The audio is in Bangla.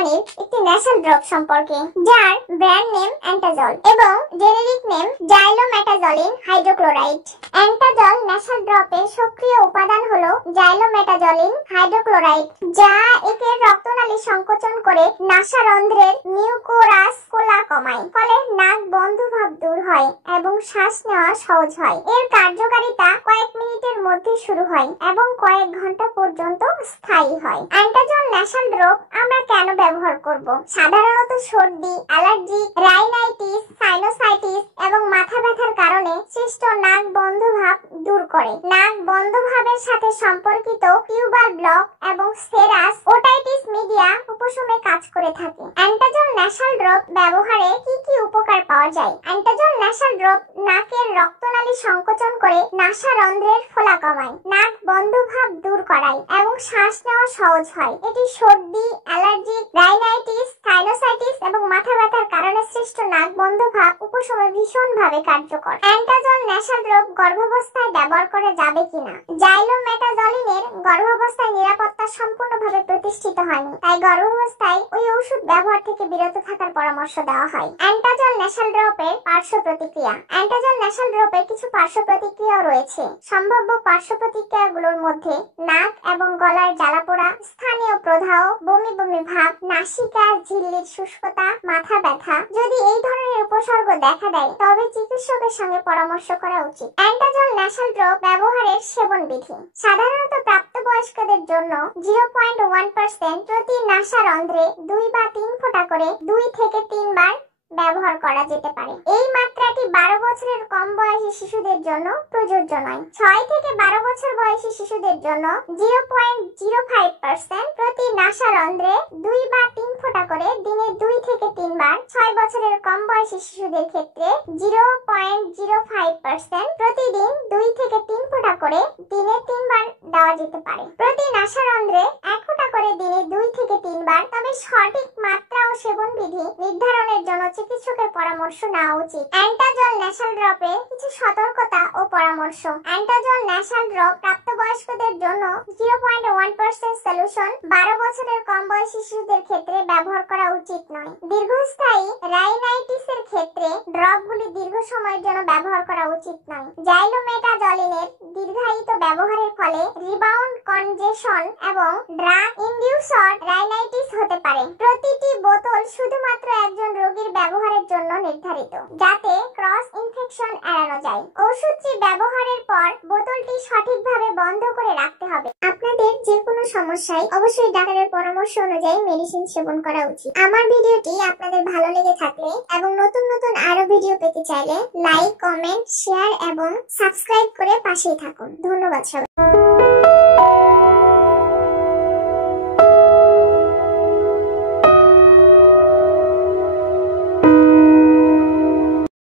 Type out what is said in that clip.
কোম্পানির একটি ন্যাশাল ড্রপ সম্পর্কে, যার ব্র্যান্ড নেম অ্যান্টাজল এবং জেনেরিক নেম জাইলোমেটাজলিন হাইড্রোক্লোরাইড। অ্যান্টাজল ন্যাশাল ড্রপের সক্রিয় উপাদান হলো জাইলোমেটাজলিন হাইড্রোক্লোরাইড, যা একে রক্তনালী সংকোচন করে নাসারন্ধ্রের মিউকোরাস কোলা কমায়, ফলে নাক বন্ধ ভাব দূর হয় এবং শ্বাস নেওয়া সহজ হয়। এর কার্যকারিতা কয়েক মিনিটের মধ্যে শুরু হয় এবং কয়েক ঘন্টা পর্যন্ত স্থায়ী হয়। অ্যান্টাজল ন্যাশাল ড্রপ আমরা কেন ব্যবহার করব? সাধারণত সর্দি, অ্যালার্জি, রাইনাইটিস, সাইনোসাইটিস এবং মাথা ব্যথার কারণে সৃষ্ট নাক বন্ধ ভাব দূর করে। নাক বন্ধ ভাবের সাথে সম্পর্কিত টিউবার ব্লক এবং সেরাস ওটাইটিস মিডিয়া উপশমে কাজ করে থাকে। অ্যান্টাজল ন্যাশাল ড্রপ ব্যবহারে কি কি উপকার পাওয়া যায়? অ্যান্টাজল ন্যাশাল ড্রপ নাকের রক্তনালী সংকোচন করে নাসারন্ধ্রের ফোলা কমায়, নাক বন্ধ ভাব দূর করায় এবং শ্বাস নেওয়া সহজ হয়। এটি সর্দি, অ্যালার্জি, রাইনাইটিস, সাইনোসাইটিস এবং মাথা ব্যথার কারণে সৃষ্ট নাক বন্ধ ভাব উপশমে ভীষণভাবে কার্যকর। অ্যান্টাজল ন্যাশাল ড্রপ গর্ভাবস্থায় ব্যবহার করা যাবে কিনা? জাইলোমেটাজলিনের গর্ভাবস্থায় নিরাপত্তা সম্পূর্ণভাবে প্রতিষ্ঠিত হয়নি, তাই গর্ভাবস্থায় ওই ওষুধ ব্যবহার থেকে বিরত থাকার পরামর্শ দেওয়া হয়। অ্যান্টাজল ন্যাশাল ড্রপের পার্শ্ব প্রতিক্রিয়া। অ্যান্টাজল ন্যাশাল ড্রপের কিছু পার্শ্ব প্রতিক্রিয়াও রয়েছে। সম্ভাব্য পার্শ্ব প্রতিক্রিয়াগুলোর মধ্যে নাক এবং গলার জ্বালাপোড়া, স্থানীয় প্রদাহ, বমি বমি ভাব, নাসিকা ঝিল্লির শুষ্কতা, মাথা ব্যথা। যদি এই ধরনের উপসর্গ দেখা দেয় তবে চিকিৎসকের সঙ্গে পরামর্শ করা উচিত। অ্যান্টাজল ন্যাশাল ড্রপ ব্যবহারের সেবন বিধি। সাধারণত প্রাপ্তবয়স্কদের জন্য 0.1% প্রতি নাসারন্ধ্রে 2 বা 3 ফোঁটা করে 2 থেকে 3 বার ব্যবহার করা যেতে পারে। এই মাত্রাটি 12 বছরের কম বয়সী শিশুদের জন্য প্রযোজ্য নয়। 6 থেকে 12 বছর বয়সী শিশুদের জন্য 0.05% প্রতি নাসারন্ধ্রে 2 বা 3 ফোঁটা করে দিনে 2 থেকে 3 বার। 6 বছরের কম বয়সী শিশুদের ক্ষেত্রে 0.05% প্রতিদিন 2 থেকে 3 ফোঁটা করে দিনে 3 বার দেওয়া যেতে পারে। প্রতি নাসারন্ধ্রে 1 ফোঁটা করে দিনে 2 থেকে 3 বার। তবে সঠিক মাত্রা ও সেবন বিধি নির্ধারণের জন্য চিকিৎসকের পরামর্শ নেওয়া উচিত। অ্যান্টাজল ন্যাশাল ড্রপের কিছু সতর্কতা ও পরামর্শ। অ্যান্টাজল ন্যাশাল ড্রপ প্রাপ্তবয়স্কদের জন্য 0.1% সলিউশন 12 বছরের কম বয়সী শিশুদের ক্ষেত্রে ব্যবহার করা উচিত নয়। দীর্ঘস্থায়ী রাইনাইটিসের ক্ষেত্রে ড্রপগুলি দীর্ঘ সময়ের জন্য ব্যবহার করা উচিত নয়। জাইলোমেটাজলিনের দীর্ঘায়িত ব্যবহারের ফলে রিবাউন্ড কনজেশন এবং ড্রাগ ইনডিউসড রাইনাইটিস হতে পারে। প্রতিটি বোতল শুধুমাত্র একজন রোগীর ব্যবহারের জন্য নির্ধারিত, যাতে ক্রস ইনফেকশন এড়ানো যায়। ওষুধটি ব্যবহারের পর বোতলটি সঠিকভাবে বন্ধ করে রাখতে হবে। আপনাদের যে কোনো সমস্যায় অবশ্যই ডাক্তারের পরামর্শ অনুযায়ী মেডিসিন সেবন করা উচিত। আমার ভিডিওটি আপনাদের ভালো লেগে থাকলে এবং নতুন নতুন আরো ভিডিও পেতে চাইলে লাইক, কমেন্ট, শেয়ার এবং সাবস্ক্রাইব করে পাশেই থাকুন। ধন্যবাদ সবাই।